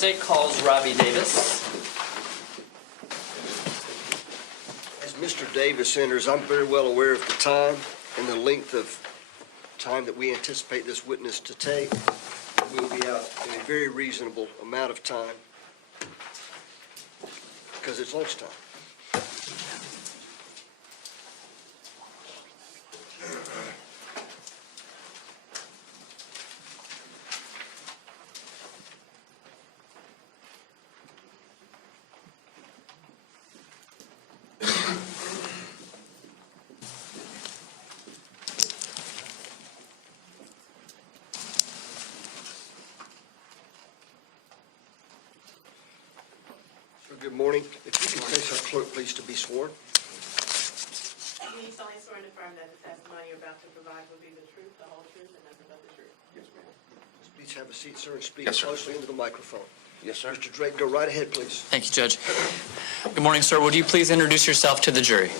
state calls Robbie Davis. As Mr. Davis enters, I'm very well aware of the time and the length of time that we anticipate this witness to take. We'll be out in a very reasonable amount of time because it's lunchtime. Good morning. If you can place our clerk, please, to be sworn. You solemnly swear and affirm that the testimony you're about to provide will be the truth, the whole truth, and nothing but the truth. Yes, ma'am. Please have a seat, sir, and speak Yes, sir. closely into the microphone. Yes, sir. Mr. Drake, go right ahead, please. Thank you, Judge. Good morning, sir. Would you please introduce yourself to the jury?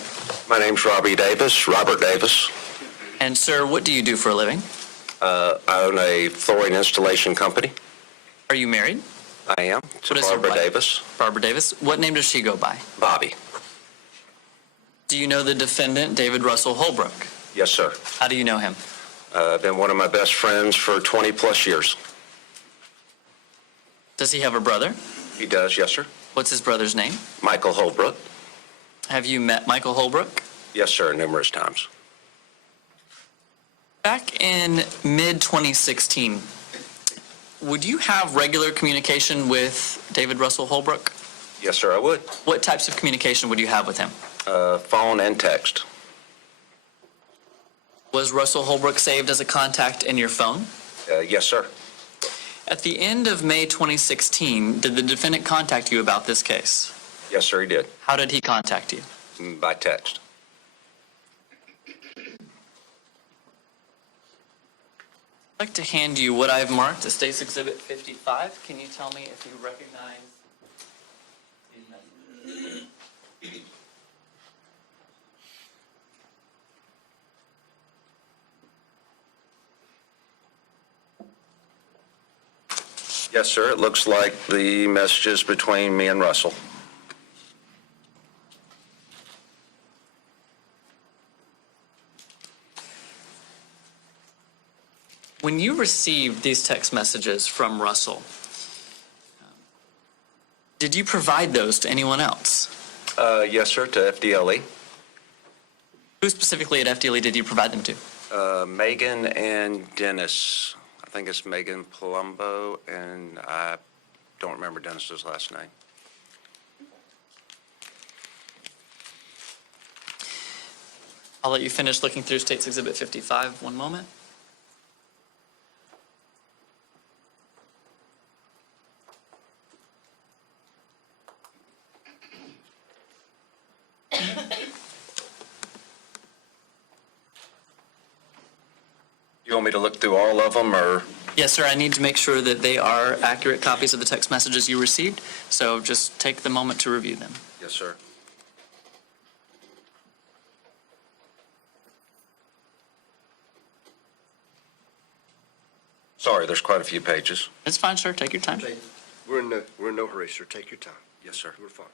My name's Robbie Davis, Robert Davis. And, sir, what do you do for a living? I own a flooring installation company. Are you married? I am. It's What is your Barbara wife? Davis. Barbara Davis. What name does she go by? Bobby. Do you know the defendant, David Russell Holbrook? Yes, sir. How do you know him? Been one of my best friends for 20-plus years. Does he have a brother? He does, yes, sir. What's his brother's name? Michael Holbrook. Have you met Michael Holbrook? Yes, sir, numerous times. Back in mid-2016, would you have regular communication with David Russell Holbrook? Yes, sir, I would. What types of communication would you have with him? Phone and text. Was Russell Holbrook saved as a contact in your phone? Yes, sir. At the end of May 2016, did the defendant contact you about this case? Yes, sir, he did. How did he contact you? By text. I'd like to hand you what I've marked as State's Exhibit 55. Can you tell me if you recognize these messages? Yes, sir, it looks like the messages between me and Russell. When you received these text messages from Russell, did you provide those to anyone else? Yes, sir, to FDLE. Who specifically at FDLE did you provide them to? Meagan and Dennis. I think it's Meagan Palumbo, and I don't remember Dennis's last name. I'll let you finish looking through State's Exhibit 55. One moment. You want me to look through all of them, or? Yes, sir. I need to make sure that they are accurate copies of the text messages you received, so just take the moment to review them. Yes, sir. Sorry, there's quite a few pages. It's fine, sir. Take your time. We're in no hurry, sir. Take your time. Yes, sir. We're fine.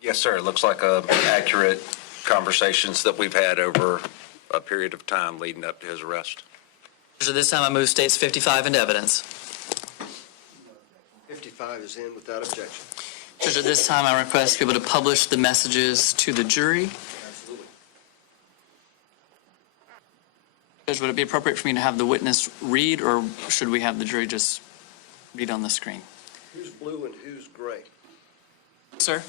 Yes, sir. It looks like accurate conversations that we've had over a period of time leading up to his arrest. So this time I move States 55 into evidence. 55 is in without objection. Judge, at this time I request people to publish the messages to the jury. Absolutely. Judge, would it be appropriate for me to have the witness read, or should we have the jury just read on the screen? Who's blue and who's gray? Sir?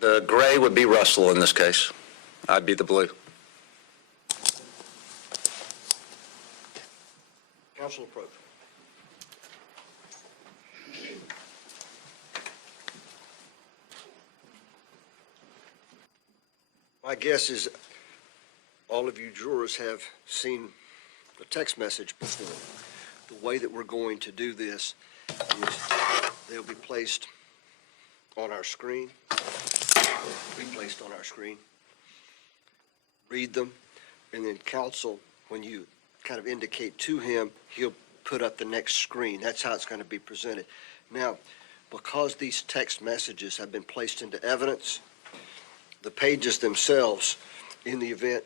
The gray would be Russell in this case. I'd be the blue. Counsel approach. My guess is all of you jurors have seen the text message before. The way that we're going to do this is they'll be placed on our screen. read them, and then counsel, when you kind of indicate to him, he'll put up the next screen. That's how it's going to be presented. Now, because these text messages have been placed into evidence, the pages themselves, in the event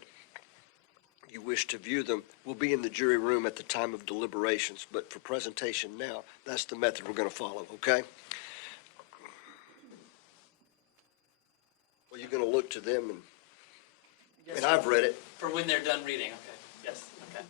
you wish to view them, will be in the jury room at the time of deliberations. But for presentation now, that's the method we're going to follow, okay? Well, you're going to look to them, and I've read it. For when they're done reading, okay. Yes, okay.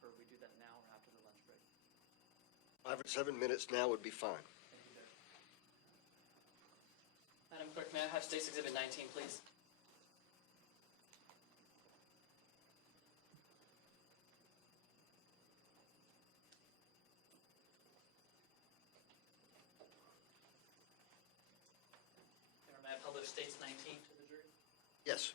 prefer we do that now or after the lunch break? 5 or 7 minutes now would be fine. Thank you, Judge. Madam Clerk, may I have State's Exhibit 19, please? May I publish State's 19 to the jury? Yes.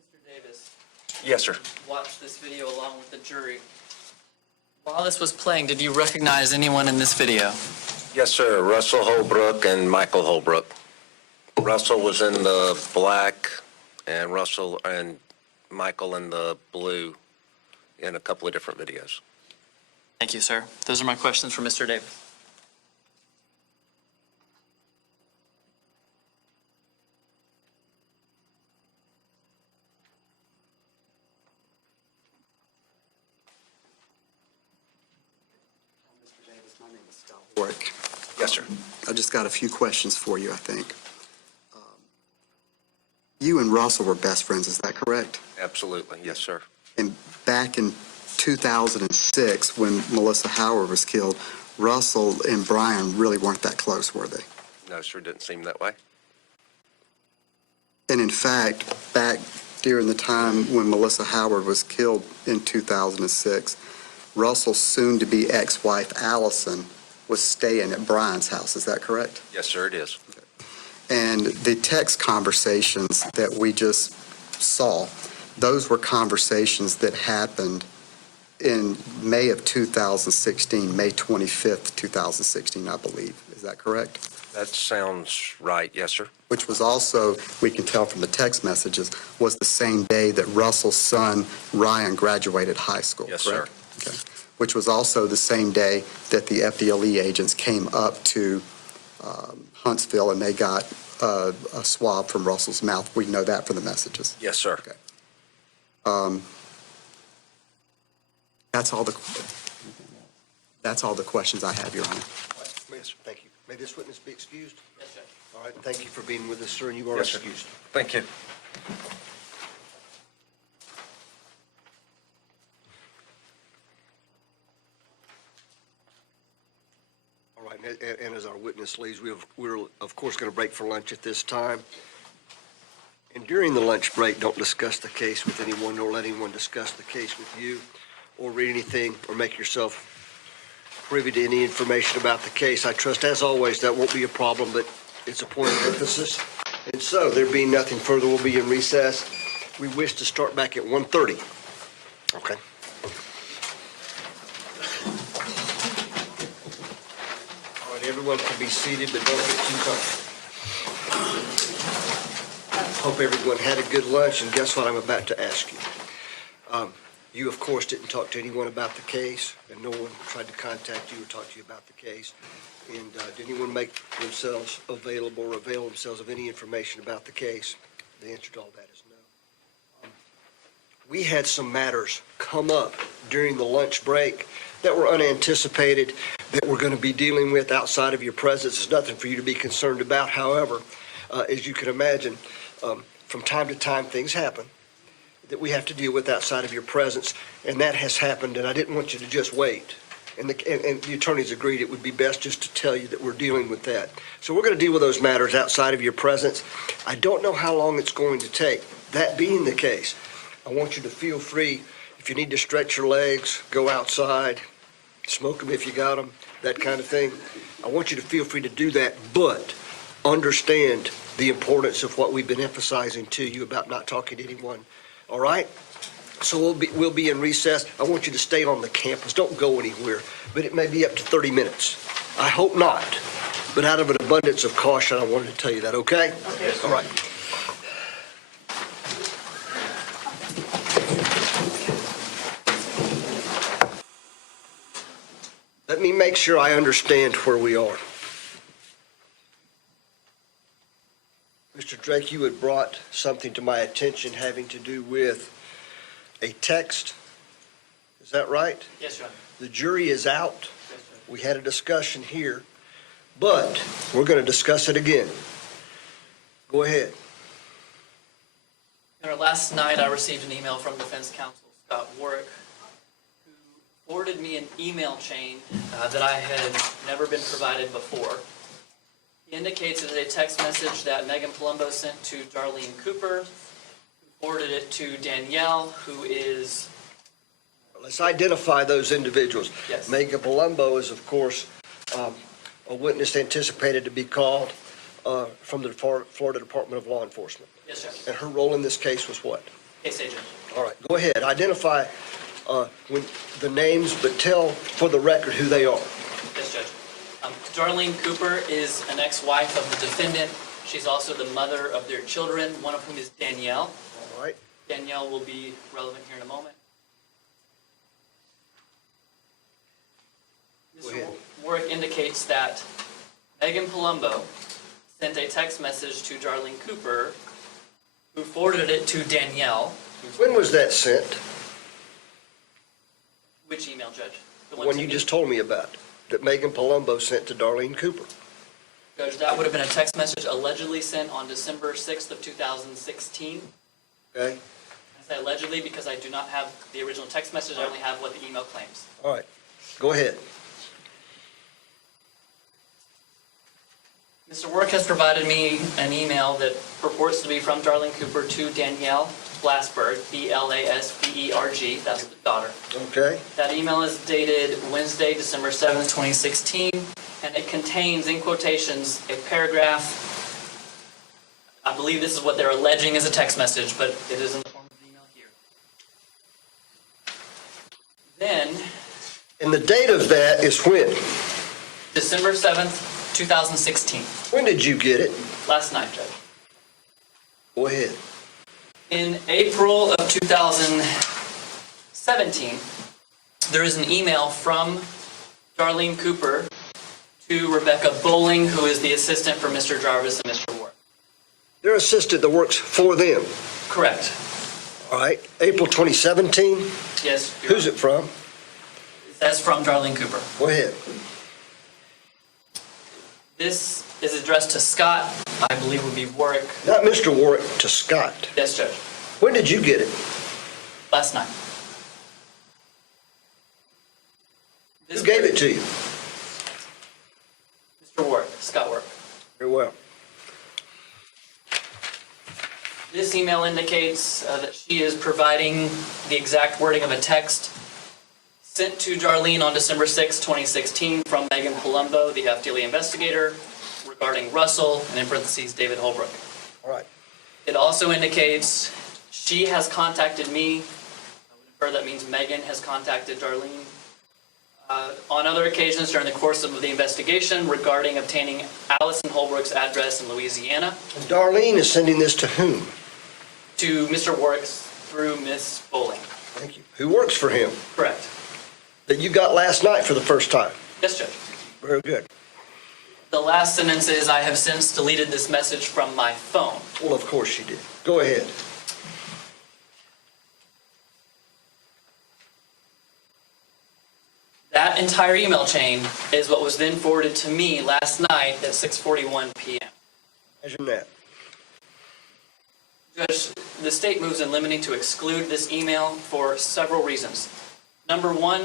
Mr. Davis, Yes, sir. watched this video along with the jury. While this was playing, did you recognize anyone in this video? Yes, sir. Russell Holbrook and Michael Holbrook. Russell was in the black and Michael in the blue in a couple of different videos. Thank you, sir. Those are my questions for Mr. Davis. Mr. Davis, my name is Scott Warwick. Yes, sir. I just got a few questions for you, I think. You and Russell were best friends, is that correct? Absolutely. Yes, sir. And back in 2006, when Melissa Howard was killed, Russell and Brian really weren't that close, were they? No, sir. Didn't seem that way. And in fact, back during the time when Melissa Howard was killed in 2006, Russell's soon-to-be ex-wife, Allison, was staying at Brian's house. Is that correct? Yes, sir. It is. And the text conversations that we just saw, those were conversations that happened in May of 2016, May 25th, 2016, I believe. Is that correct? That sounds right. Yes, sir. Which was also, we can tell from the text messages, was the same day that Russell's son, Ryan, graduated high school, Yes, correct? Okay. Which was also the same day that the FDLE agents came up to Huntsville and they got a swab from Russell's mouth. We know that from the messages. Yes, sir. Okay. That's all the questions I have, Your Honor. Yes, sir. Thank you. May this witness be excused? Yes, sir. All right, thank you for being with us, sir, and you are Yes, sir. excused. Thank you. All right, and as our witness leaves, we're of course going to break for lunch at this time. And during the lunch break, don't discuss the case with anyone, nor let anyone discuss the case with you, or read anything, or make yourself privy to any information about the case. I trust, as always, that won't be a problem, but it's a point of emphasis. And so, there being nothing further, we'll be in recess. We wish to start back at 1:30. Okay. All right, everyone can be seated, but don't get too comfortable. Hope everyone had a good lunch, and guess what I'm about to ask you? You, of course, didn't talk to anyone about the case, and no one tried to contact you or talk to you about the case. And did anyone make themselves available or avail themselves of any information about the case? The answer to all that is no. We had some matters come up during the lunch break that were unanticipated, that we're going to be dealing with outside of your presence. There's nothing for you to be concerned about. However, as you can imagine, from time to time, things happen that we have to deal with outside of your presence, and that has happened, and I didn't want you to just wait. And the attorneys agreed it would be best just to tell you that we're dealing with that. So we're going to deal with those matters outside of your presence. I don't know how long it's going to take. That being the case, I want you to feel free. If you need to stretch your legs, go outside, smoke them if you got them, that kind of thing. I want you to feel free to do that, but understand the importance of what we've been emphasizing to you about not talking to anyone. All right? So we'll be in recess. I want you to stay on the campus. Don't go anywhere, but it may be up to 30 minutes. I hope not, but out of an abundance of caution, I wanted to tell you that, okay? Okay. All right. Let me make sure I understand where we are. Mr. Drake, you had brought something to my attention having to do with a text. Is that right? Yes, Your Honor. The jury is out. Yes, sir. We had a discussion here, but we're going to discuss it again. Go ahead. Your Honor, last night I received an email from defense counsel Scott Warwick, who forwarded me an email chain that I had never been provided before. He indicates it is a text message that Meagan Palumbo sent to Darlene Cooper, who forwarded it to Danielle, who is... Let's identify those individuals. Yes. Meagan Palumbo is, of course, a witness anticipated to be called from the Florida Department of Law Enforcement. Yes, sir. And her role in this case was what? Case agent. All right, go ahead. Identify when the names, but tell for the record who they are. Yes, Judge. Darlene Cooper is an ex-wife of the defendant. She's also the mother of their children, one of whom is Danielle. All right? Danielle will be relevant here in a moment. Go Mr. ahead. Warwick indicates that Meagan Palumbo sent a text message to Darlene Cooper, who forwarded it to Danielle. When was that sent? Which email, Judge? The one to you me? just told me about, that Meagan Palumbo sent to Darlene Cooper. Judge, that would have been a text message allegedly sent on December 6th of 2016. Okay? I say allegedly because I do not have the original text message. I only have what the email claims. All right. Go ahead. Mr. Warwick has provided me an email that purports to be from Darlene Cooper to Danielle Blasberg, B-L-A-S-B-E-R-G, that's the daughter. Okay? That email is dated Wednesday, December 7th, 2016, and it contains, in quotations, a paragraph. I believe this is what they're alleging is a text message, but it is in the form of an email here. Then, And the date of that is when? December 7th, 2016, When did you get it? last night, Judge. Go ahead. In April of 2017, there is an email from Darlene Cooper to Rebecca Bowling, who is the assistant for Mr. Jarvis and Mr. Warwick. Their assistant that works for them. Correct. All right? April 2017? Yes. Your Who's it from? That's from Darlene Cooper. Go ahead. This is addressed to Scott, I believe would be Warwick. Not Mr. Warwick, to Scott. Yes, Judge. When did you get it? Last night. Who gave it to you? Mr. Warwick, Scott Warwick. Very well. This email indicates that she is providing the exact wording of a text sent to Darlene on December 6, 2016 from Meagan Palumbo, the FDLE investigator, regarding Russell, and in parentheses, David Holbrook. All right. It also indicates she has contacted me. I would infer that means Meagan has contacted Darlene on other occasions during the course of the investigation regarding obtaining Allison Holbrook's address in Louisiana And Darlene is sending this to whom? to Mr. Warwick through Miss Bowling. Thank you. Who works for him? Correct. That you got last night for the first time. Yes, Judge. Very good. The last sentence is, I have since deleted this message from my phone. Well, of course you did. Go ahead. That entire email chain is what was then forwarded to me last night at 6:41 p.m. Imagine that. Judge, the state moves in limine to exclude this email for several reasons. Number one,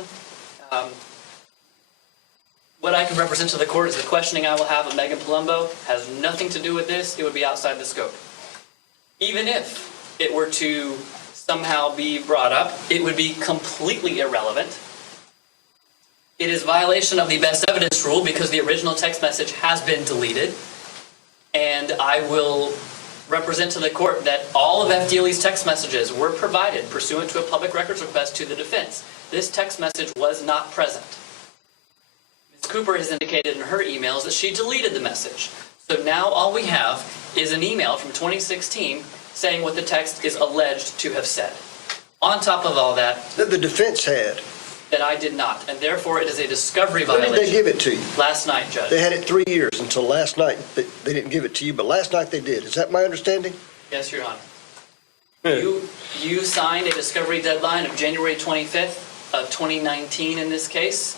what I can represent to the court is the questioning I will have of Meagan Palumbo has nothing to do with this. It would be outside the scope. Even if it were to somehow be brought up, it would be completely irrelevant. It is violation of the best evidence rule because the original text message has been deleted. And I will represent to the court that all of FDLE's text messages were provided pursuant to a public records request to the defense. This text message was not present. Ms. Cooper has indicated in her emails that she deleted the message. So now all we have is an email from 2016 saying what the text is alleged to have said. On top of all that, That the defense had. that I did not, and therefore it is a discovery When did violation. they give it to you? Last night, Judge. They had it 3 years until last night. They didn't give it to you, but last night they did. Is that my understanding? Yes, Your Honor. You signed a discovery deadline of January 25th of 2019 in this case.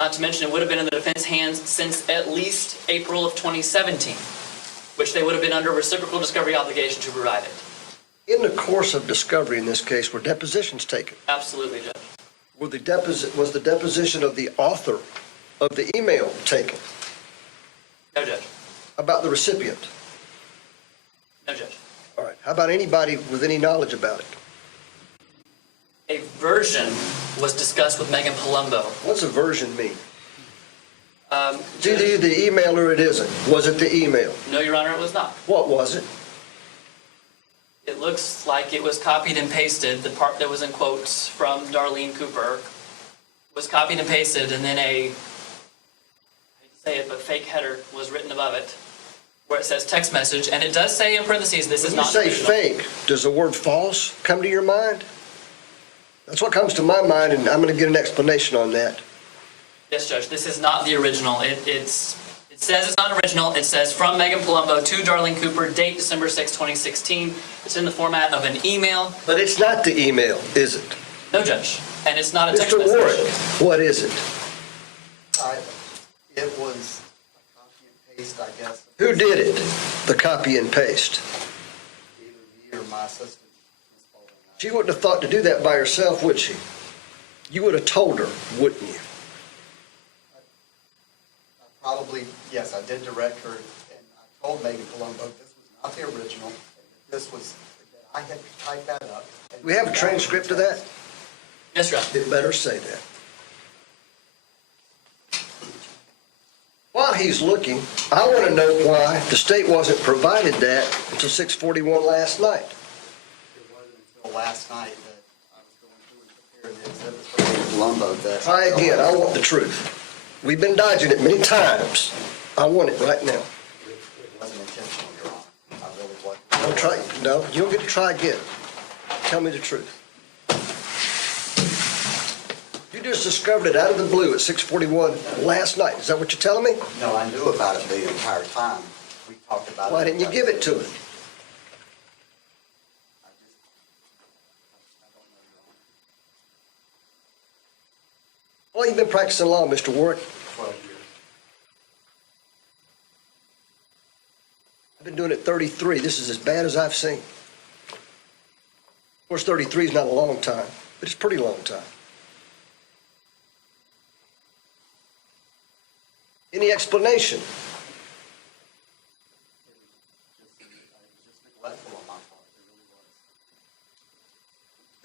Not to mention it would have been in the defense hands since at least April of 2017, which they would have been under reciprocal discovery obligation to provide it. In the course of discovery in this case, were depositions taken? Absolutely, Judge. Was the deposition of the author of the email taken No, Judge. about the recipient? No, Judge. All right. How about anybody with any knowledge about it? A version was discussed with Meagan Palumbo. What's a version mean? It's either the email or it isn't. Was it the email? No, Your Honor, it was not. What was it? It looks like it was copied and pasted. The part that was in quotes from Darlene Cooper was copied and pasted, and then I hate to say it, but fake header was written above it, where it says text message, and it does say in parentheses, this is When you not say original. fake, does the word false come to your mind? That's what comes to my mind, and I'm going to get an explanation on that. Yes, Judge, this is not the original. It says it's not original. It says from Meagan Palumbo to Darlene Cooper, date December 6, 2016. It's in the format of an email. But it's not the email, is it? No, Judge, and it's not a text Mr. message. Warwick, what is it? It was a copy and paste, I guess. Who did it, the copy and paste? Either me or my assistant, Ms. Bowling. She wouldn't have thought to do that by herself, would she? You would have told her, wouldn't you? Probably, yes, I did direct her, and I told Meagan Palumbo this was not the original, and that this was, that I had typed that up. And We have a transcript of that? Yes, Your Honor. It better say that. While he's looking, I want to know why the state wasn't provided that until 6:41 last night. It wasn't until last night that I was going through and preparing the exhibits for Meagan Palumbo that. Try again, I want the truth. We've been dodging it many times. I want it right now. It wasn't intentional, Your Honor. I really wasn't. Don't try, no, you don't get to try again. Tell me the truth. You just discovered it out of the blue at 6:41 last night. Is that what you're telling me? No, I knew about it the entire time. We talked about it. Why didn't you give it to him? I don't know, Your Honor. Well, you've been practicing law, Mr. Warwick. 12 years. I've been doing it 33. This is as bad as I've seen. Of course, 33 is not a long time, but it's a pretty long time. Any explanation? It was just neglectful on my part.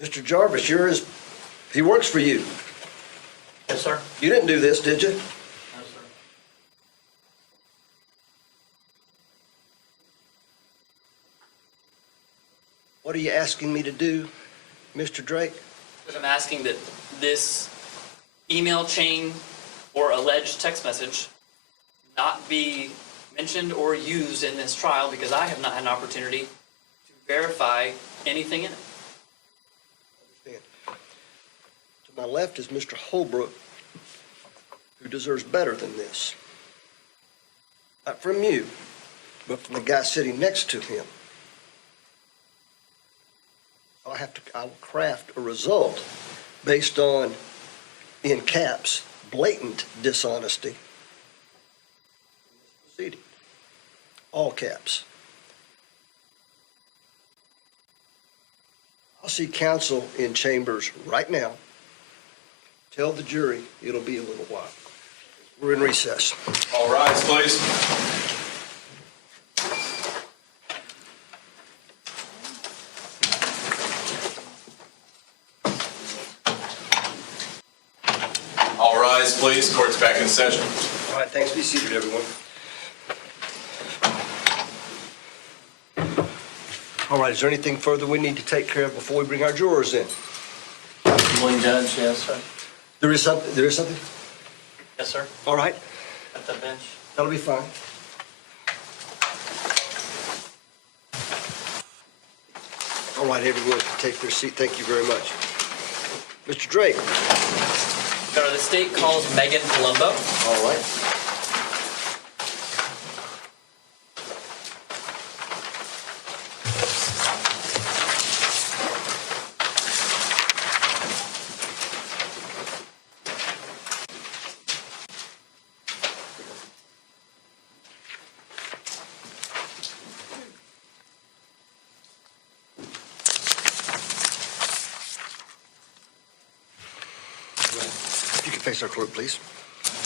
It really was. Mr. Jarvis, he works for you. Yes, sir. You didn't do this, did you? No, sir. What are you asking me to do, Mr. Drake? I'm asking that this email chain or alleged text message not be mentioned or used in this trial because I have not had an opportunity to verify anything in it. Understand. To my left is Mr. Holbrook, who deserves better than this. Not from you, but from the guy sitting next to him. I will craft a result based on, in caps, blatant dishonesty. Proceeding. All caps. I'll see counsel in chambers right now. Tell the jury it'll be a little while. We're in recess. All rise, please. All rise, please. Court's back in session. All right, thanks. Be seated, everyone. All right, is there anything further we need to take care of before we bring our jurors in? Willing judge, yes, sir. There is something? There is something? Yes, sir. All right, At the bench. that'll be fine. All right, everyone can take their seat. Thank you very much. Mr. Drake. Your Honor, the state calls Meagan Palumbo. All right. You can face our clerk, please.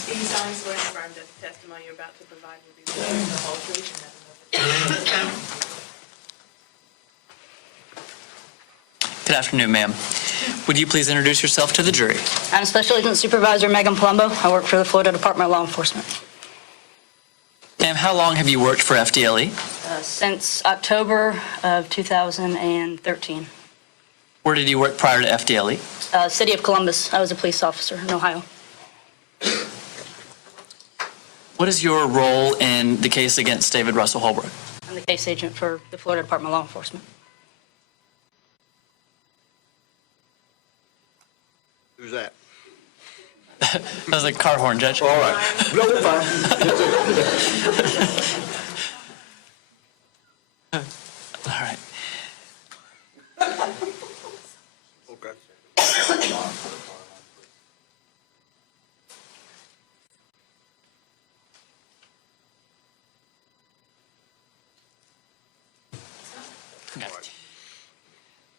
Do you solemnly swear and affirm that the testimony you're about to provide will be the truth, the whole truth, and nothing but the truth? Good afternoon, ma'am. Would you please introduce yourself to the jury? I'm Special Agent Supervisor Meagan Palumbo. I work for the Florida Department of Law Enforcement. Ma'am, how long have you worked for FDLE? Since October of 2013. Where did you work prior to FDLE? City of Columbus. I was a police officer in Ohio. What is your role in the case against David Russell Holbrook? I'm the case agent for the Florida Department of Law Enforcement. Who's that? That was a car horn, Judge. All right. No, we're fine. All right. Okay.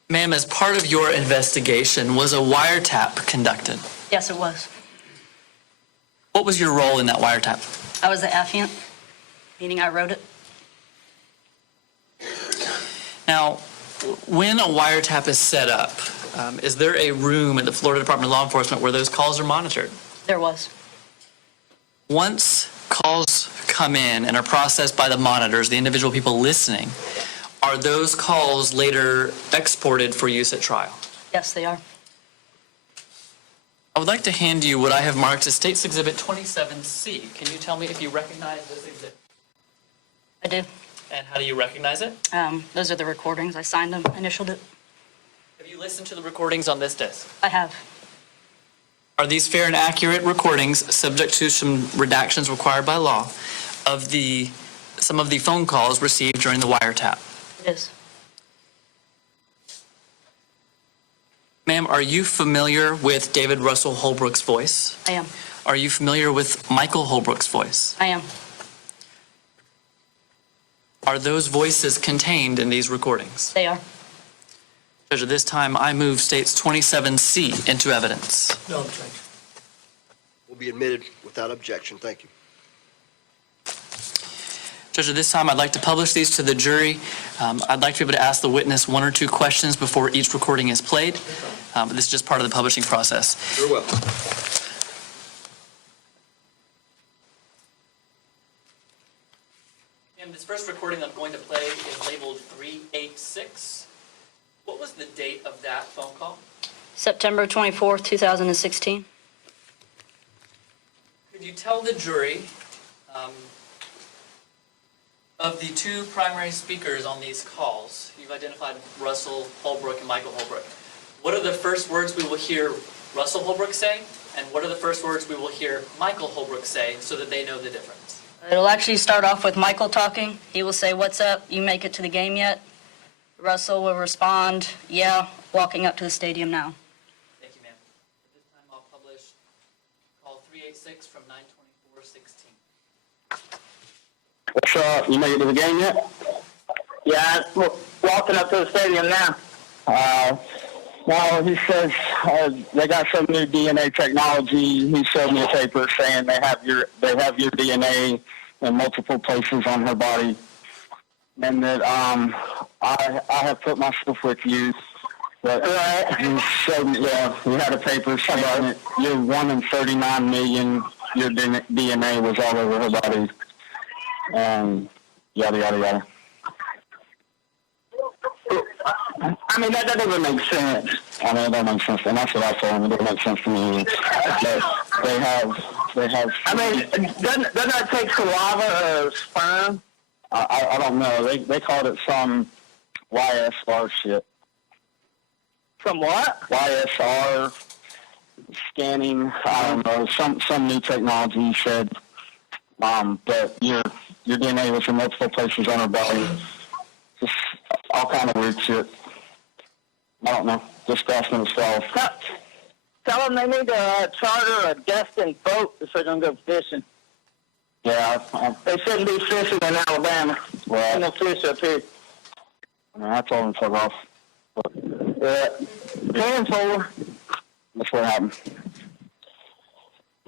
Ma'am, as part of your investigation, was a wiretap conducted? Yes, it was. What was your role in that wiretap? I was the affiant, meaning I wrote it. Now, when a wiretap is set up, is there a room at the Florida Department of Law Enforcement where those calls are monitored? There was. Once calls come in and are processed by the monitors, the individual people listening, are those calls later exported for use at trial? Yes, they are. I would like to hand you what I have marked as State's Exhibit 27C. Can you tell me if you recognize this exhibit? I do. And how do you recognize it? Those are the recordings. I signed them, initialed it. Have you listened to the recordings on this disc? I have. Are these fair and accurate recordings, subject to some redactions required by law, of some of the phone calls received during the wiretap? It is. Ma'am, are you familiar with David Russell Holbrook's voice? I am. Are you familiar with Michael Holbrook's voice? I am. Are those voices contained in these recordings? They are. Judge, at this time, I move State's 27C into evidence. No objection. Will be admitted without objection. Thank you. Judge, at this time, I'd like to publish these to the jury. I'd like to be able to ask the witness one or two questions before each recording is played. This is just part of the publishing process. Very well. And this first recording I'm going to play is labeled 386. What was the date of that phone call? September 24th, 2016. Could you tell the jury of the two primary speakers on these calls? You've identified Russell Holbrook and Michael Holbrook. What are the first words we will hear Russell Holbrook say, and what are the first words we will hear Michael Holbrook say so that they know the difference? It'll actually start off with Michael talking. He will say, "What's up? You make it to the game yet?" Russell will respond, "Yeah, walking up to the stadium now." Thank you, ma'am. At this time, I'll publish call 386 from 9/24/16. What's up? You made it to the game yet? Yeah, walking up to the stadium now. Well, he says they got some new DNA technology. He showed me a paper saying they have your DNA in multiple places on her body, and that I have put myself with you. But he showed me, we had a paper saying that you're 1 in 39 million. Your DNA was all over her body, and yada yada yada. I mean, that doesn't make sense. I mean, it doesn't make sense, and that's what I told him. It doesn't make sense to me. But they have. I mean, doesn't that take saliva or sperm? I don't know. They called it some YSR shit. Some what? YSR scanning. I don't know. Some new technology, he said. But your DNA was in multiple places on her body. Just all kind of weird shit. I don't know. Just grasping at straws. Tell them they need to charter a destined boat if they're going to go fishing. Yeah. They shouldn't be fishing in Alabama. Well, ain't no fish up here. I told them to fuck off. Yeah. 10-4. That's what happened.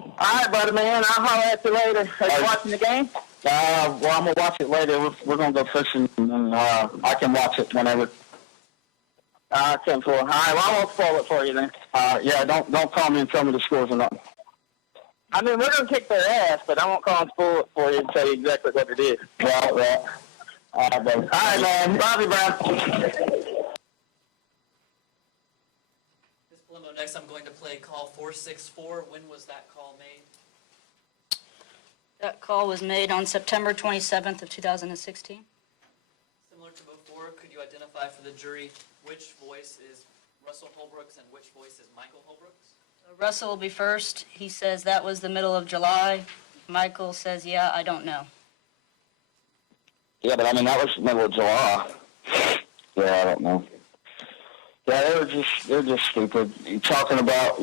All right, buddy, man. I'll holler at you later. Are you watching the game? Well, I'm going to watch it later. We're going to go fishing, and I can watch it whenever. 10-4. All right, well, I won't spoil it for you then. Yeah, don't call me and tell me the scores or nothing. I mean, we're going to kick their ass, but I won't call and spoil it for you and tell you exactly what it is. Well, All right, man. Robbie, bro. Ms. Palumbo, next I'm going to play call 464. When was that call made? That call was made on September 27th of 2016. Similar to before, could you identify for the jury which voice is Russell Holbrook's and which voice is Michael Holbrook's? Russell will be first. He says that was the middle of July. Michael says, yeah, I don't know. Yeah, but I mean, that was middle of July. Yeah, I don't know. Yeah, they're just stupid. You're talking about,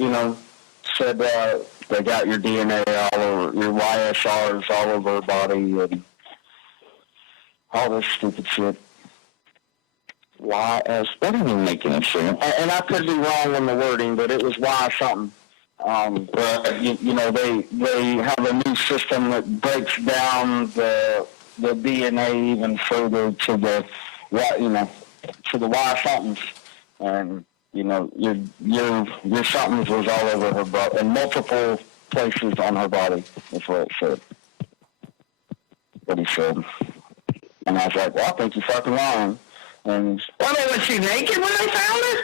said they got your DNA all over, your YSRs all over her body, and all this stupid shit. That didn't even make any sense. And I could be wrong on the wording, but it was Y something. But they have a new system that breaks down the DNA even further to the Y somethings, and your somethings was all over her body in multiple places on her body. That's what it said. What he said, and I was like, well, I think you're fucking lying. And was she naked when they found her?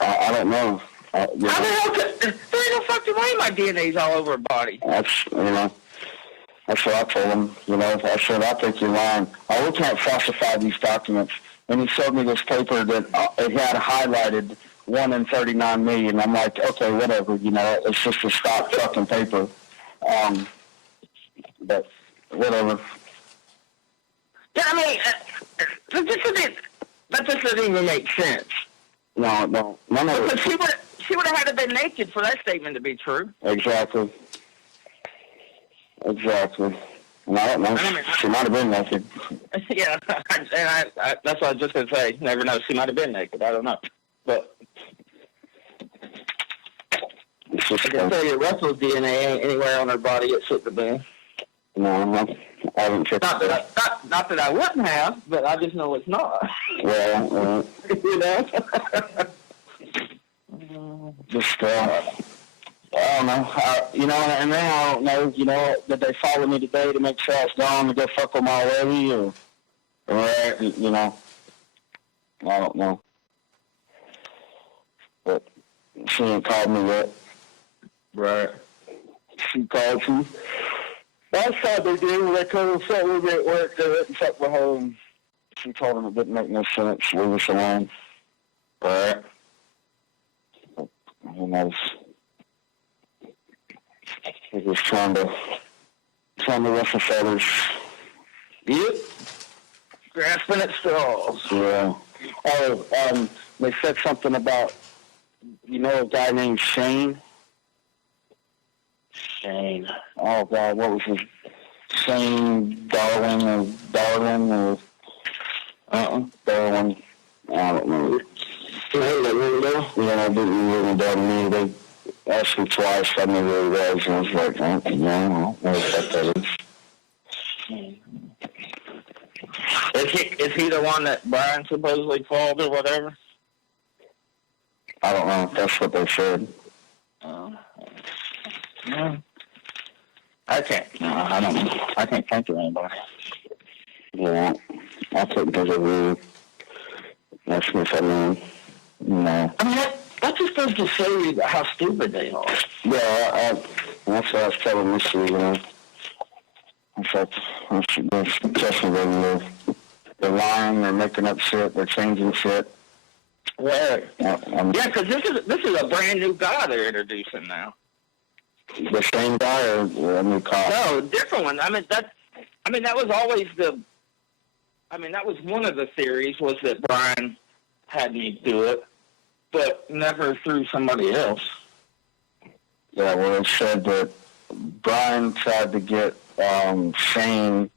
I don't know. How the hell? There ain't no fucking way my DNA's all over her body. That's what I told him. I said, I think you're lying. We can't falsify these documents. And he showed me this paper that it had highlighted 1 in 39 million. I'm like, okay, whatever. It's just a stock fucking paper. But whatever. Yeah, I mean, that just doesn't even make sense. No. Because she would have had to been naked for that statement to be true. Exactly. And I don't know. She might have been naked. Yeah, and I that's what I was just going to say. Never know. She might have been naked. I don't know. But I can tell you Russell's DNA ain't anywhere on her body it shouldn't have been. No, I haven't checked that. Not that I wouldn't have, but I just know it's not. Well, just, I don't know. And then I don't know, did they follow me today to make sure I was gone to go fuck with my lady or I don't know. But she ain't called me yet. Right. She called you. Last time they did, when they told us that we were at work, they went and fucked with her, and she told them it didn't make no sense. Leave us alone. Right. Who knows? We're just trying to ruffle feathers. Yep. Grasping at straws. Yeah. They said something about, a guy named Shane? Shane. Oh, God, what was his? Shane Darwin or Darwin. I don't know. Yeah, I didn't really know me. They asked me twice. I knew who it was, and I was like, I don't know what that is. Is he the one that Brian supposedly called or whatever? I don't know. That's what they said. No. I can't. No, I don't know. I can't think of anybody. Yeah, I couldn't think of you. That's me for me. No. I mean, that just goes to show you how stupid they are. Yeah, that's what I was telling Missy, I thought, they're lying, they're making up shit, they're changing shit. Right. Yeah, because this is a brand new guy they're introducing now. The same guy or a new cop? No, different one. That was always that was one of the theories was that Brian had me do it, but never through somebody else. Yeah, well, it said that Brian tried to get Shane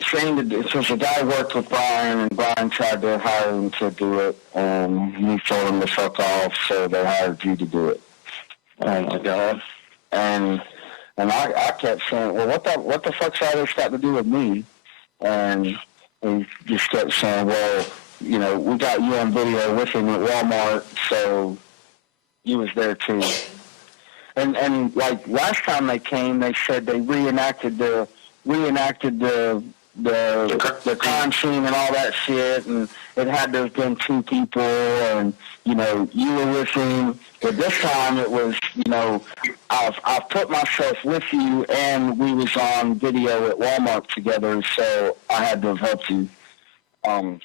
to do it. So the guy worked with Brian, and Brian tried to hire him to do it, and he told him to fuck off, so they hired you to do it. Oh, my God. And I kept saying, well, what the fuck's all this got to do with me? And he just kept saying, well, we got you on video with him at Walmart, so you was there too. And like last time they came, they said they reenacted the the crime scene and all that shit, and it had to have been two people, and you know, you were with him. But this time it was, you know, I've put myself with you, and we was on video at Walmart together, so I had to have helped you. And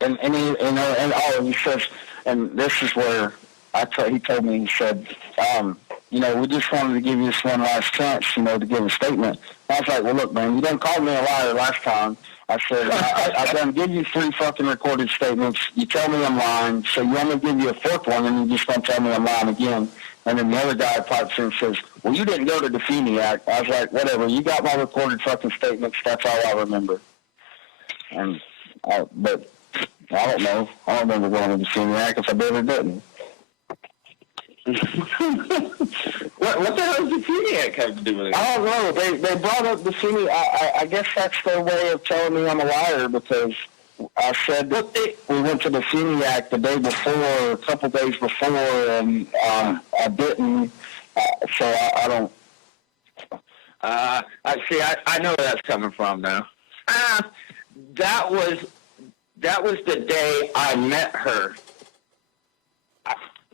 he, you know, and he says, and this is where he told me, he said, you know, we just wanted to give you this one last chance, you know, to give a statement. I was like, well, look, man, you done called me a liar last time. I said, I done give you 3 fucking recorded statements. You tell me I'm lying, so you want me to give you a 4th one, and you just don't tell me I'm lying again. And then the other guy pipes in and says, well, you didn't go to the Feeney Act. I was like, whatever, you got my recorded fucking statements. That's all I remember. And, but I don't know. I don't remember going to the Feeney Act if I did or didn't. What the hell does the Feeney Act have to do with it? I don't know. They brought up the Feeney. I guess that's their way of telling me I'm a liar, because I said that we went to the Feeney Act the day before, a couple days before, and I didn't. So I don't. I see. I know where that's coming from now. That was the day I met her.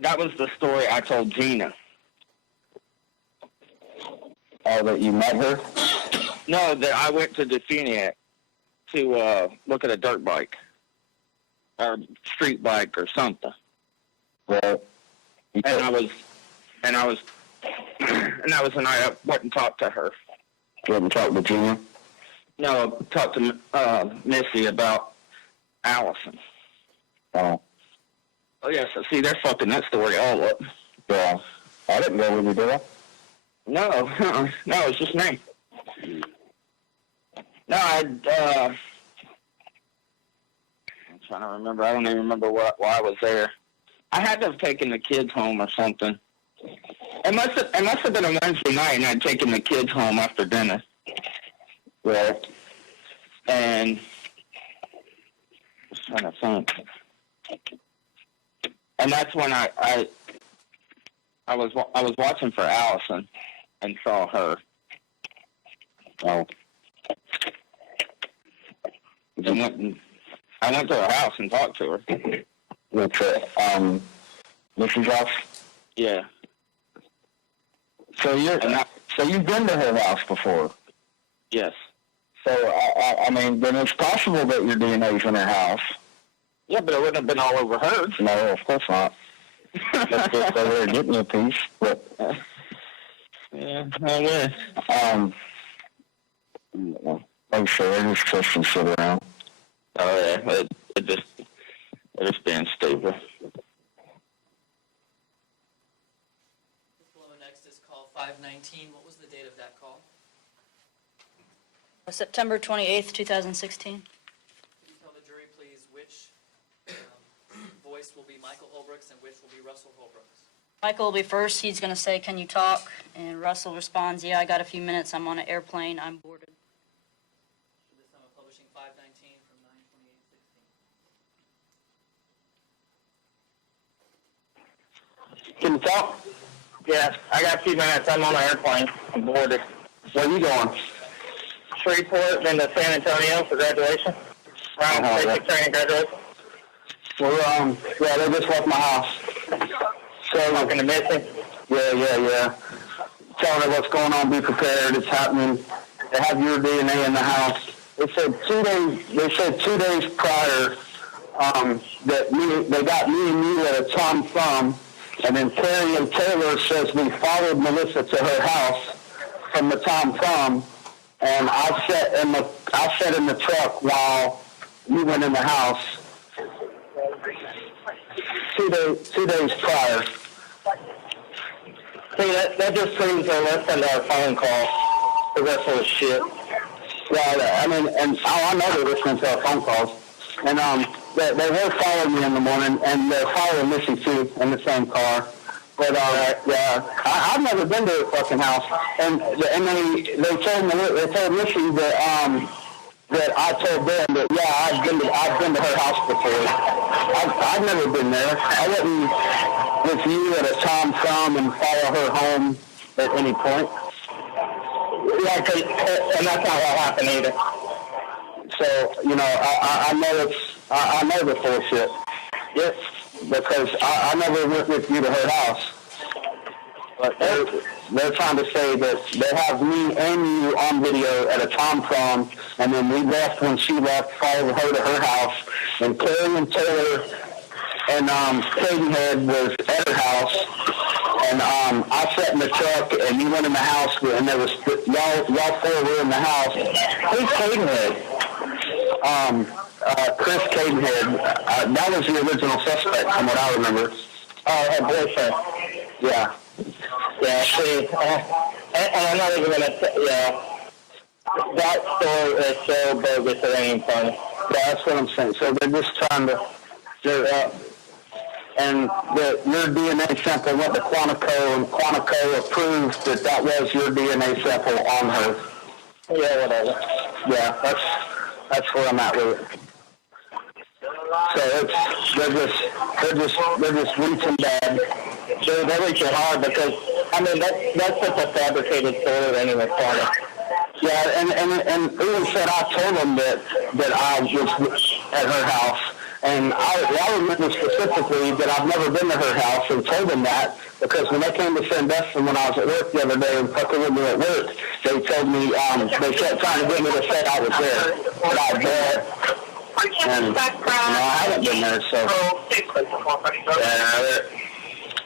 That was the story I told Gina. Oh, that you met her? No, that I went to Definiac to look at a dirt bike or street bike or something. Well, and I went and talked to her. You haven't talked to Gina? No, I talked to Missy about Allison. Oh. Oh, yeah, so see, they're fucking that story all up. Yeah. I didn't go with you, did I? No, no, it's just me. No, I'm trying to remember. I don't even remember why I was there. I had to have taken the kids home or something. It must have been a Wednesday night, and I'd taken the kids home after dinner. Right. And I was trying to think. And that's when I was watching for Allison and saw her. Oh. I went to her house and talked to her. What's it? Missy's house? Yeah. So you've been to her house before? Yes. So I mean, then it's possible that your DNA's in her house. Yeah, but it wouldn't have been all over her. No, of course not. Let's just go there and get me a piece. But yeah, I will. I'm sure they're just Christians sit around. Oh yeah, it just being stupid. Next is call 519. What was the date of that call? September 28th, 2016. Can you tell the jury, please, which voice will be Michael Holbrook's and which will be Russell Holbrook's? Michael will be first. He's going to say, can you talk? And Russell responds, yeah, I got a few minutes. I'm on an airplane. I'm boarded. This time of publishing 519 from 9/28/16. Can you talk? Yeah, I got a few minutes. I'm on an airplane. I'm boarded. Where are you going? Shreveport, then to San Antonio for graduation. Basic training graduation. Well, yeah, they just left my house. So Talking to Missy. Yeah. Telling her what's going on, be prepared, it's happening. They have your DNA in the house. They said 2 days prior that they got me and you at a Tom Thumb, and then Terry and Taylor says we followed Melissa to her house from the Tom Thumb, and I sat in the truck while you went in the house 2 days prior. See, that just proves they listened to our phone call. The rest of the shit. Yeah, I mean, and I know they're listening to our phone calls. And they were following me in the morning, and they're following Missy too in the same car. But yeah, I've never been to her fucking house. And they told Missy that I told them that I've been to her house before. I've never been there. I wasn't with you at a Tom Thumb and follow her home at any point. Yeah, and that's not what happened either. So, you know, I know I know the bullshit. Yes, because I never went with you to her house. But they're trying to say that they have me and you on video at a Tom Prom, and then we left when she left, followed her to her house, and Carrie and Taylor and Cadenhead was at her house, and I sat in the truck, and you went in the house, and there was y'all four were in the house. Who's Cadenhead? Chris Cadenhead. That was the original suspect, from what I remember. Oh, her boyfriend. Yeah. Yeah, see, and I'm not even gonna say, yeah. That story is so bogus, it ain't funny. Yeah, that's what I'm saying. So they're just trying to, and your DNA sample went to Quantico, and Quantico approved that was your DNA sample on her. Yeah, whatever. Yeah, that's where I'm at with it. So they're just reaching bad. They're reaching hard because I mean that's just a fabricated story that ain't even funny. Yeah, and even said I told them that I was at her house, and I remember specifically that I've never been to her house, and told them that because when they came to Sandestin when I was at work the other day and fucking with me at work, they told me they kept trying to get me to say I was there, but I was there. And, you know, I haven't been there, so.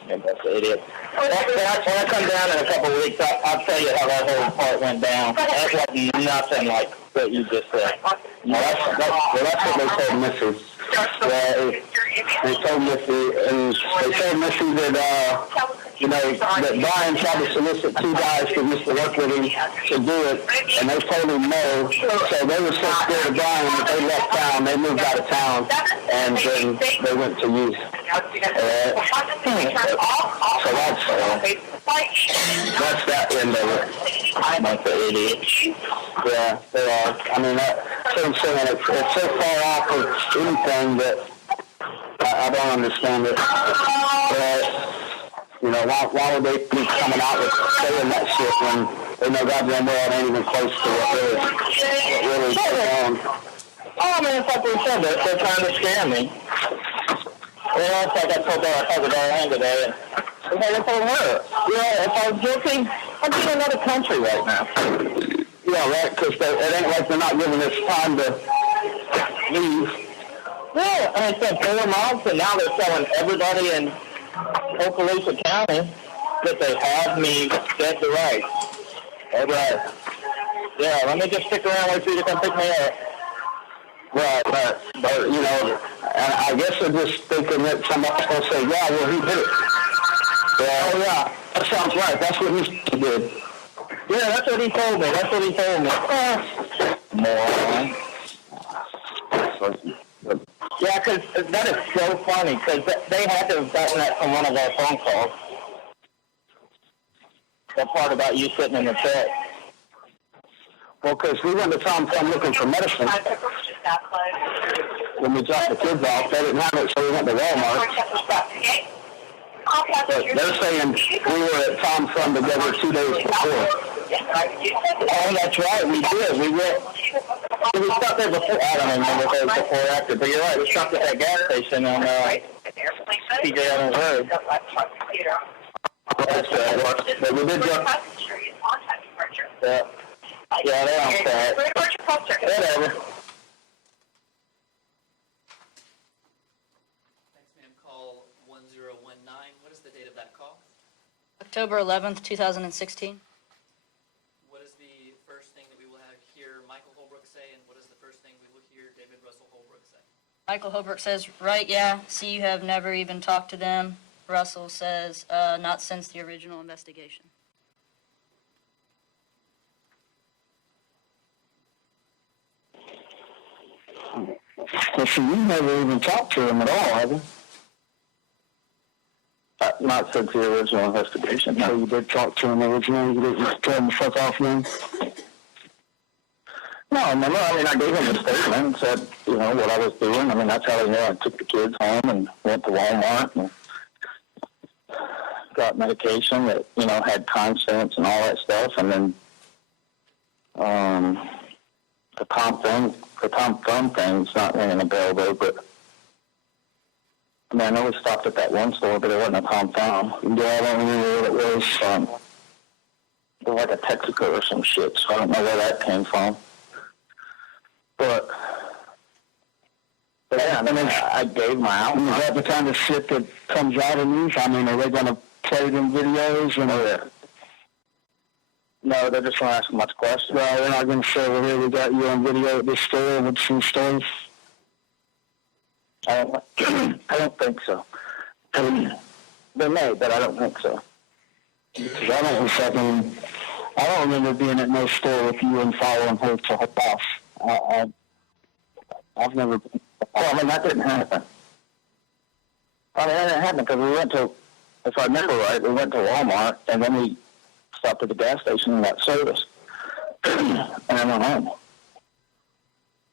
Yeah, that's an idiot. When I come down in a couple of weeks, I'll tell you how that whole part went down. That wasn't nothing like what you just said. Well, that's what they told Missy. Yeah, they told Missy, and they told Missy that, you know, that Brian tried to solicit two guys that used to work with him to do it, and they told him no. So they were so scared of Brian that they left town, they moved out of town, and then they went to youth. So that's that end of it. That's the idiot. Yeah, they are. I mean, that's what I'm saying. It's so far off of anything that I don't understand it. But, you know, why would they be coming out with saying that shit when they know goddamn well it ain't even close to what really going on? Oh, I mean, it's like they said, they're trying to scare me. You know, it's like I told the Diane today, and I told her, you know, if I was guilty, I'd be in another country right now. Yeah, right, because it ain't like they're not giving us time to leave. Yeah, and it's been 4 months, and now they're telling everybody in Okaloosa County that they have me dead to rights. All right. Yeah, let me just stick around with you to come pick me up. Right, but you know, and I guess they're just thinking that somebody's going to say, yeah, well, he did it. Yeah, oh, yeah, that sounds right. That's what he did. Yeah, that's what he told me. Moron. Yeah, because that is so funny, because they had to have gotten that from one of our phone calls. That part about you sitting in the truck. Well, because we went to Tom Thumb looking for medicine. When we dropped the kids off, they didn't have it, so we went to Walmart. But they're saying we were at Tom Thumb together 2 days before. Oh, that's right, we did. We stopped there before. I don't remember if it was before or after, but you're right. We stopped at that gas station on TJ Evans Road. That's right. But we did go. Yeah, they don't say it. Whatever. Thanks, ma'am. Call 1019. What is the date of that call? October 11th, 2016. What is the first thing that we will hear Michael Holbrook say, and what is the first thing we will hear David Russell Holbrook say? Michael Holbrook says, right, yeah, see, you have never even talked to them. Russell says, not since the original investigation. Well, see, you never even talked to him at all, have you? Not since the original investigation. No, you did talk to him originally. You didn't tell him to fuck off then? No, remember, I mean, I gave him a statement and said, you know, what I was doing. I mean, that's how he knew I took the kids home and went to Walmart and got medication that, you know, had time stamps and all that stuff. And then The Tom Thumb thing's not ringing a bell though, but I mean, I know we stopped at that one store, but it wasn't a Tom Thumb. Yeah, I don't remember what it was. It was like a Texaco or some shit, so I don't know where that came from. But yeah, I mean, I gave my outline. Is that the kind of shit that comes out of these? I mean, are they going to play them videos? And no, they're just going to ask much questions. Well, they're not going to say, well, here, we got you on video at this store with some stories. I don't think so. They may, but I don't think so. Because I don't remember being at no store with you and following her to her house. I've never been. Well, I mean, that didn't happen. I mean, that didn't happen because we went to, if I remember right, we went to Walmart and then we stopped at the gas station and got sodas. And I went home.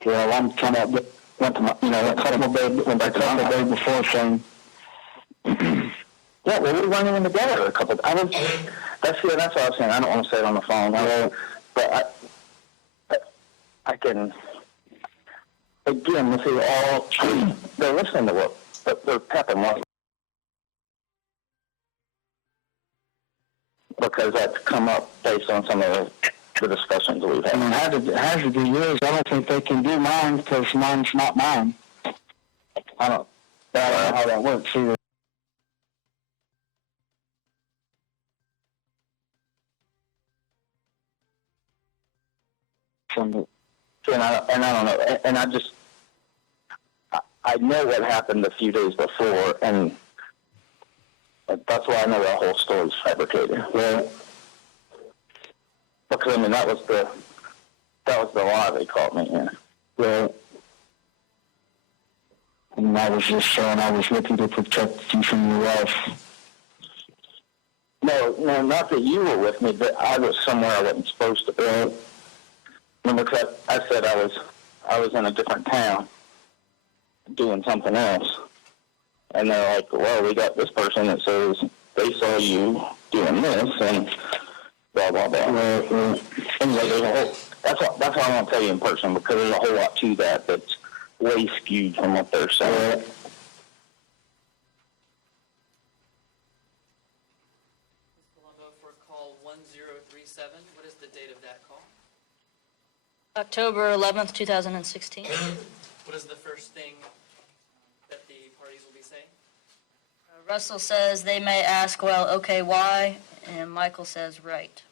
Yeah, I'm kind of went to my, went back to my day before saying, yeah, well, we weren't even together a couple. That's what I was saying. I don't want to say it on the phone, but I can. Again, this is all they're listening to what they're pepping what, because that's come up based on some of the discussions we've had. I mean, has to be yours. I don't think they can do mine because mine's not mine. I don't know how that works either. And I don't know, and I know what happened a few days before, and that's why I know that whole story's fabricated. Well, because I mean that was the lie they caught me in. Well, and I was just saying I was looking to protect you from your wife. No, not that you were with me, but I was somewhere I wasn't supposed to be. Remember, I said I was in a different town doing something else, and they're like, "Well, we got this person that says they saw you doing this and blah blah blah." Anyway, there's a whole. That's why I want to tell you in person because there's a whole lot to that that's way skewed from what they're saying. Palumbo, for call 1037, what is the date of that call? October 11th, 2016. What is the first thing that the parties will be saying? Russell says they may ask, well, okay, why? And Michael says, right.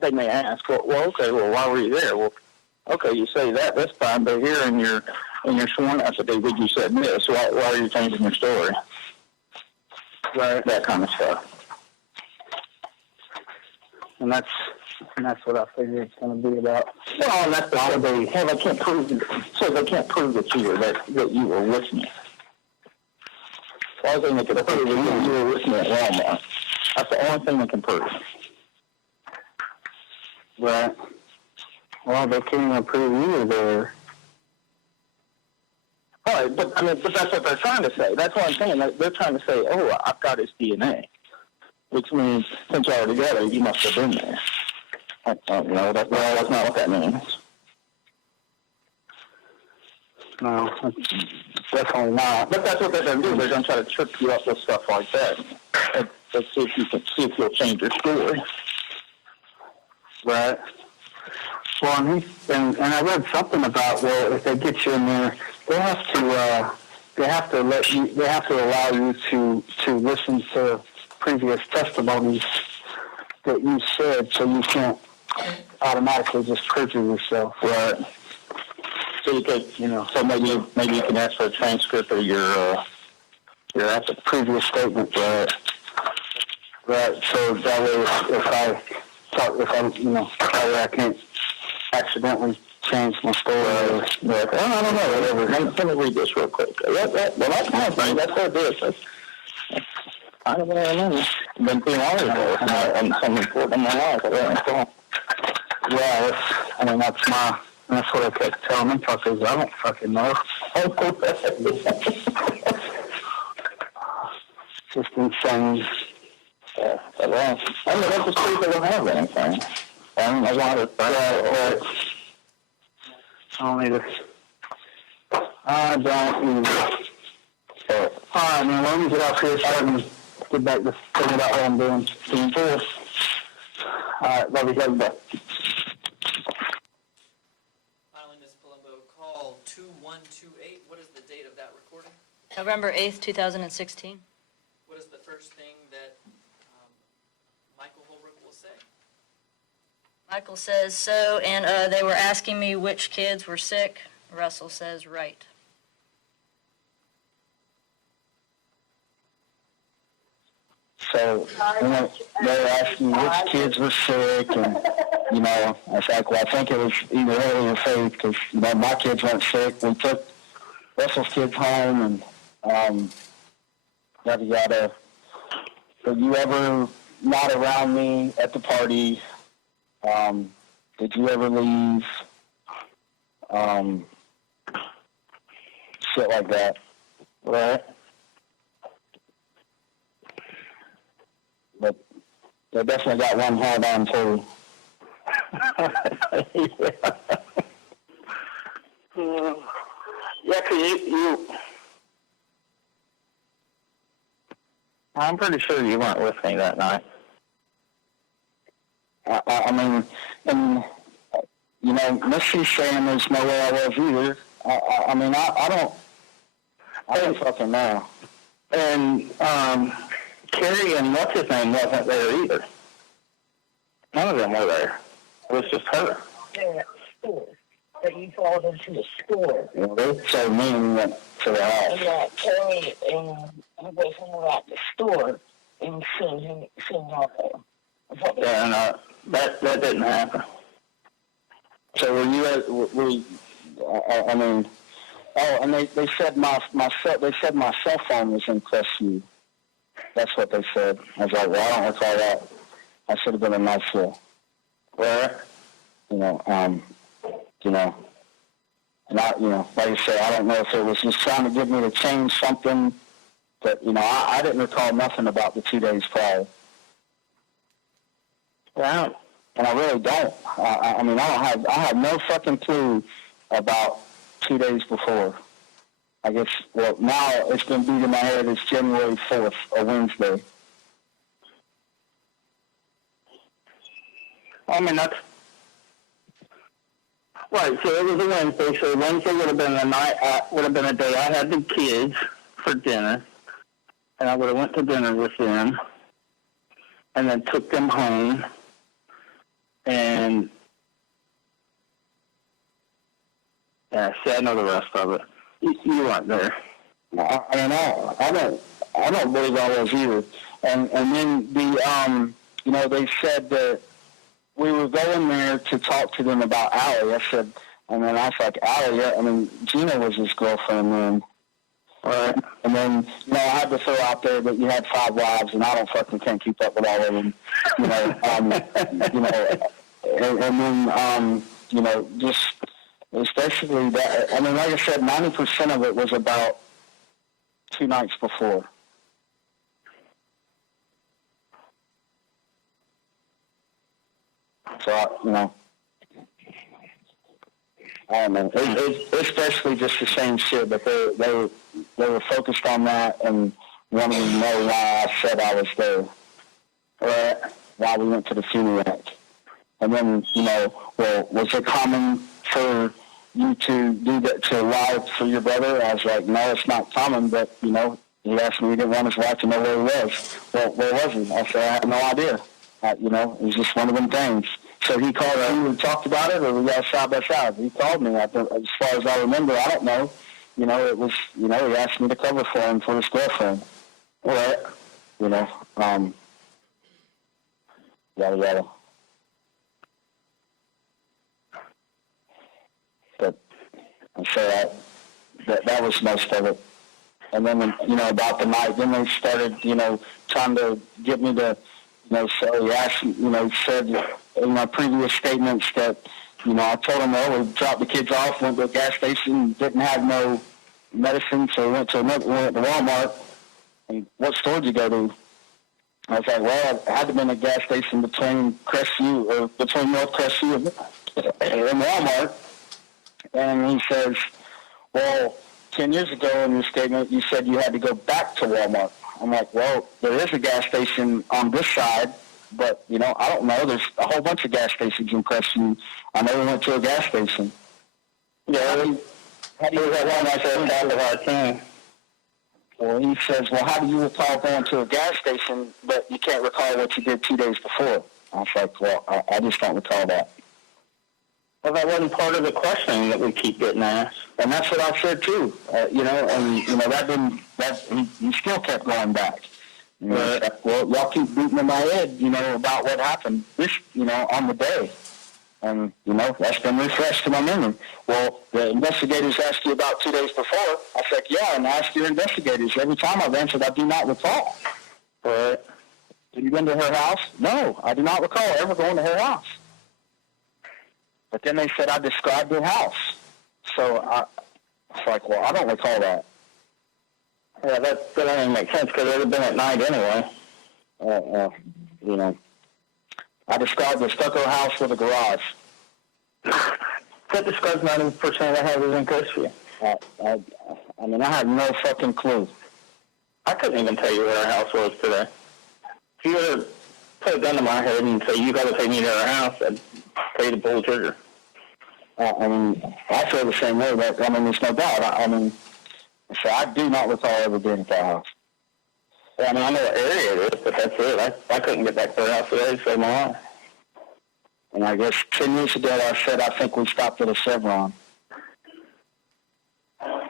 They may ask, well, okay, well, why were you there? Well, okay, you say that this time, but here in your sworn affidavit, you said this. Why are you changing your story? Right. That kind of stuff. And that's what I figure it's going to be about. Well, and that's the they have. I can't prove it. So they can't prove that you were with me. All they can prove is that you were with me at Walmart. That's the only thing they can prove. Right. Well, they can't even prove you were there. All right, but that's what they're trying to say. That's what I'm saying. They're trying to say, oh, I've got his DNA. Which means, since y'all are together, you must have been there. No, that's not what that means. No, definitely not. But that's what they're going to do. They're going to try to trip you up with stuff like that. And see if you'll change your story. Right. Well, and I read something about, well, if they get you in there, they have to allow you to listen to previous testimonies that you said, so you can't automatically just perjure yourself. Right. So you could, so maybe you can ask for a transcript of your previous statement. Right. Right. So that way, I can't accidentally change my story. Right. I don't know. Whatever. Let me read this real quick. Well, that's my thing. That's what it is. I don't know. Been 3 hours ago, and something important in my life. Yeah, that's what I kept telling them fuckers. I don't fucking know. Just insane. Yeah, well, I mean, that's just people don't have anything. And I wanted to, I don't either. I don't either. So, all right, man, let me get off here so I can get back to thinking about what I'm doing. Being forced. All right, love you, everybody. Finally, Ms. Palumbo, call 2128. What is the date of that recording? November 8th, 2016. What is the first thing that Michael Holbrook will say? Michael says so, and they were asking me which kids were sick. Russell says right. So, they were asking which kids were sick, and, you know, I was like, well, I think it was either Haley or Faith, because, you know, my kids weren't sick. We took Russell's kids home, and, yada, yada. Were you ever not around me at the party? Did you ever leave? Shit like that. Right? But they definitely got one hard on too. Yeah, 'cause you I'm pretty sure you weren't with me that night. I mean, and, you know, Missy's saying there's no way I was either. I mean, I don't fucking know. And, Carrie and what's his name wasn't there either. None of them were there. It was just her. Yeah, store. That you followed into the store. Well, they so mean went to the house. And Terry and he was at the store and seen out there. Yeah, and that didn't happen. So were you? I mean, oh, and they said my cell phone was in Crestview. That's what they said. I was like, well, I don't recall that. I should have been in Niceville. Right? You know, and like I say, I don't know if it was just trying to get me to change something, but, you know, I didn't recall nothing about the 2 days prior. Yeah, and I really don't. I mean, I have no fucking clue about 2 days before. I guess, well, now it's been beat in my head. It's January 4th, a Wednesday. I mean, that's... Right, so it was a Wednesday, so Wednesday would have been the night, would have been a day I had the kids for dinner, and I would have went to dinner with them, and then took them home, and yeah, see, I know the rest of it. You weren't there. I don't believe I was either. And then the you know, they said that we were going there to talk to them about Allie. I said, and then I was like, Allie, yeah. I mean, Gina was his girlfriend then. Right. And then, you know, I had to throw out there that you had 5 wives, and I can't keep up with all of them. You know, you know, and then, you know, just, it's basically that. I mean, like I said, 90% of it was about 2 nights before. So, you know, I don't know. It's basically just the same shit, but they were focused on that and wanted to know why I said I was there, right? Why we went to the funeral. And then, you know, well, was it common for you to do that, to lie for your brother? I was like, no, it's not common, but, you know, he asked me, he didn't want his wife to know where he was. Well, where was he? I said, I have no idea. You know, it was just one of them things. So he called you and talked about it, or we got side by side? He called me. As far as I remember, I don't know. You know, it was, you know, he asked me to cover for him for his girlfriend. All right. You know, yada, yada. But, and so that was most of it. And then, you know, about the night, then they started, you know, trying to get me to, you know, so he asked, you know, said in my previous statements that, you know, I told him, well, we dropped the kids off, went to a gas station, didn't have no medicine, so we went to Walmart. And what store did you go to? I was like, well, it had to be in a gas station between between North Crestview and Walmart. And he says, well, 10 years ago in your statement, you said you had to go back to Walmart. I'm like, well, there is a gas station on this side, but, I don't know. There's a whole bunch of gas stations in Crestview. I never went to a gas station. Yeah, how do you that one I said down to our team? Well, he says, well, how do you recall going to a gas station, but you can't recall what you did 2 days before? I was like, well, I just don't recall that. Well, that wasn't part of the questioning that we keep getting asked. And that's what I said, too. He still kept going back. Well, y'all keep beating in my head, about what happened on the day. And, that's been refreshed to my memory. Well, the investigators asked you about 2 days before. I said, yeah, and I asked your investigators. Every time I've answered, I do not recall. But have you been to her house? No, I do not recall ever going to her house. But then they said I described her house. So I was like, well, I don't recall that. Yeah, that doesn't make sense because it would have been at night anyway. I described a stucco house with a garage. That describes 90% of the houses in Crestview. I have no fucking clue. I couldn't even tell you where our house was today. If you were to put a gun to my head and say, you got to take me to our house, I'd tell you to pull the trigger. I feel the same way, but, there's no doubt. So I do not recall ever being at that house. Yeah, I know what area it is, but that's it. I couldn't get back to her house today to save my life. And I guess 10 years ago I said I think we stopped at a Chevron. I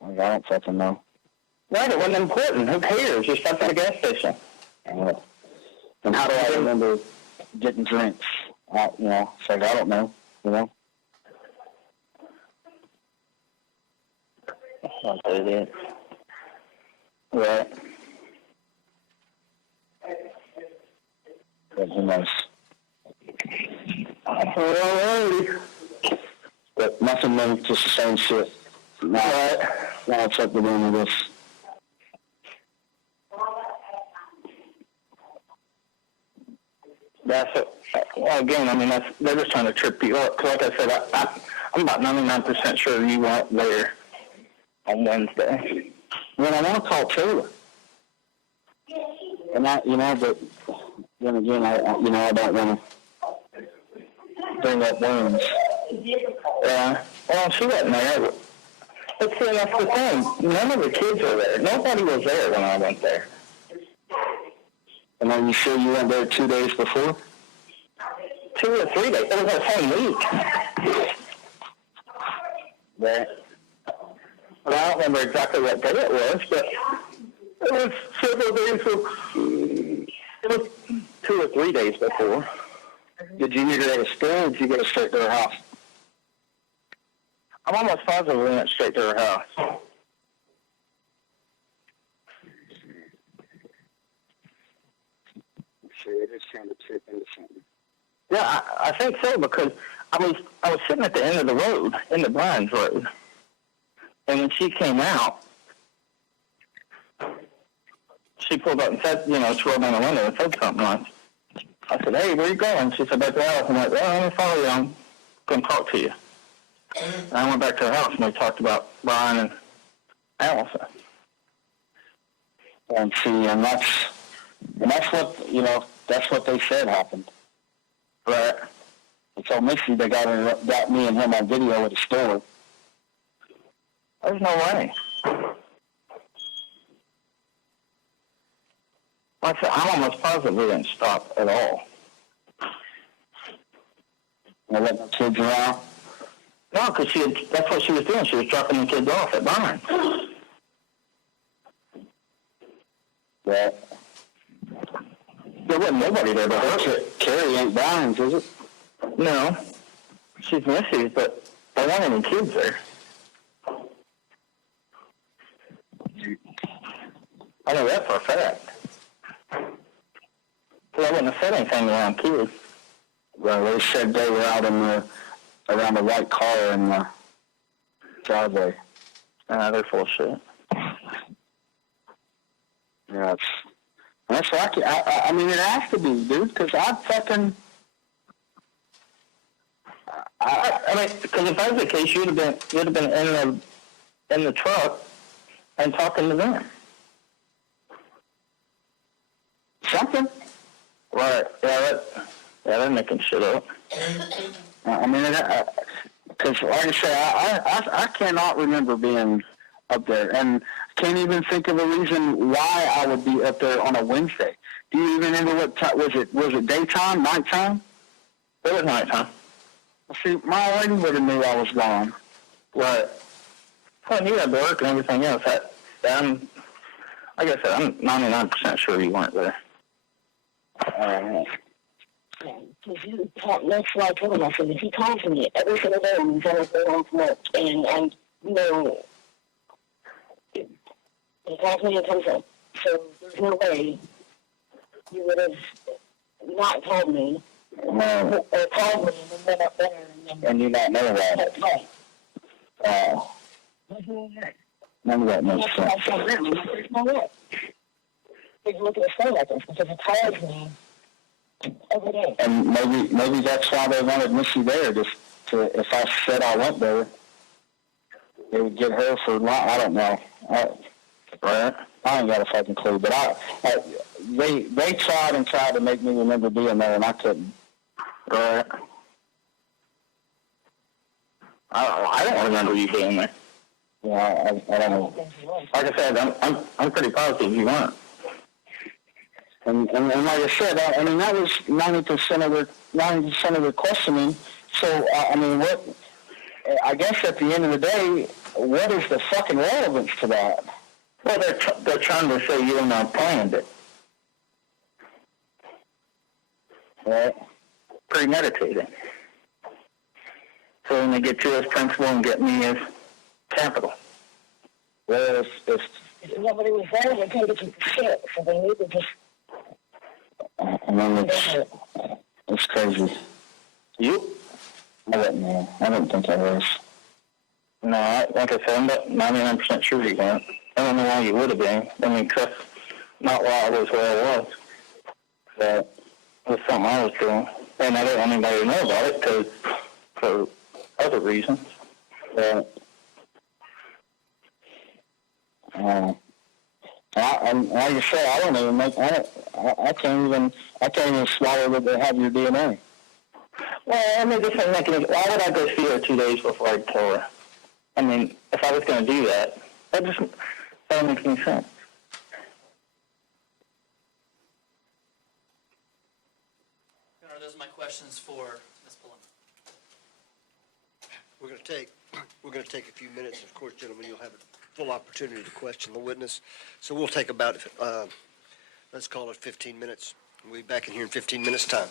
don't fucking know. Right, it wasn't important. Who cares? You stopped at a gas station. And how do I remember getting drinks? It's like, I don't know, I'll do that. Right. But who knows? But nothing new, just the same shit. Now it's up to them with this. That's it. Well, again, they're just trying to trip you up. Cause like I said, I'm about 99% sure you weren't there on Wednesday. Well, I want to call Taylor. And but then again, I don't want to bring up wounds. Yeah. Well, she wasn't there. But see, that's the thing. None of the kids were there. Nobody was there when I went there. And are you sure you went there 2 days before? 2 or 3 days. It was that same week. Right. But I don't remember exactly what day it was, but it was several days it was 2 or 3 days before. Did you meet her at a store, or did you go straight to her house? I'm almost positive we went straight to her house. Sure, it is trying to trip into something. Yeah, I think so, because I was sitting at the end of the road, in the Bryan's Road, and when she came out, she pulled up and said, she rolled down the window and said something like, I said, hey, where you going? She said, back to the house. I'm like, well, let me follow you. I'm going to talk to you. And I went back to her house, and we talked about Brian and Allison. And see, and that's what they said happened. Right. They told Missy they got me and him on video at the store. There's no way. Like I said, I'm almost positive we didn't stop at all. I let the kids around? No, because that's what she was doing. She was dropping the kids off at Barnes. Yeah. There wasn't nobody there but her. Carrie ain't Barnes, is it? No. She's Missy's, but there weren't any kids there. I know that for a fact. Because I wouldn't have said anything around kids. Well, they said they were out around the white car in the driveway. They're full of shit. Yeah, That's like it. I mean, it has to be, dude, because I mean, because if that was the case, you'd have been in the truck and talking to them. Something. Right. Yeah, they're making shit up. I mean, because like I say, I cannot remember being up there, and can't even think of a reason why I would be up there on a Wednesday. Do you even remember what time? Was it daytime, nighttime? It was nighttime. See, my lady would have knew I was gone. But well, you had to work and everything else. Like I said, I'm 99% sure you weren't there. Because you talk, that's why I told him, I said, if he calls me every single day when he's on his way home from work, and you know, he calls me and comes up. So there's no way you would have not told me, or called me and then went up there And you not know that. None of that makes that's what sense. I told them. I'm like, there's no way. He's looking at a phone like this because he calls me every day. And maybe that's why they wanted Missy there, just to, if I said I went there, they would get her for, I don't know. Right? I ain't got a fucking clue, but they tried and tried to make me remember being there, and I couldn't. Right? I don't remember you being there. Yeah, I don't know. Like I said, I'm pretty positive you weren't. And like I said, I mean, that was 90% of the questioning. So, I mean, what, I guess at the end of the day, what is the fucking relevance to that? Well, they're trying to say you and I planned it. Right? Premeditated. So when they get you as principal and get me as capital. Well, it's If nobody was there, they couldn't get you for shit, so they need to just... I mean, it's crazy. You? I didn't think I was. No, like I said, I'm not 99% sure you weren't. I don't know why you would have been. I mean, cause not why I was where I was. But it was something I was doing. And I didn't want anybody to know about it because for other reasons. But, and like you say, I don't even make. I can't even swallow that they have your DNA. Well, I mean, this ain't making. Why would I go see her 2 days before I tell her? I mean, if I was going to do that, that don't make any sense. Those are my questions for Ms. Palumbo. We're going to take a few minutes. Of course, gentlemen, you'll have a full opportunity to question the witness. So we'll take about, let's call it 15 minutes. We'll be back in here in 15 minutes' time.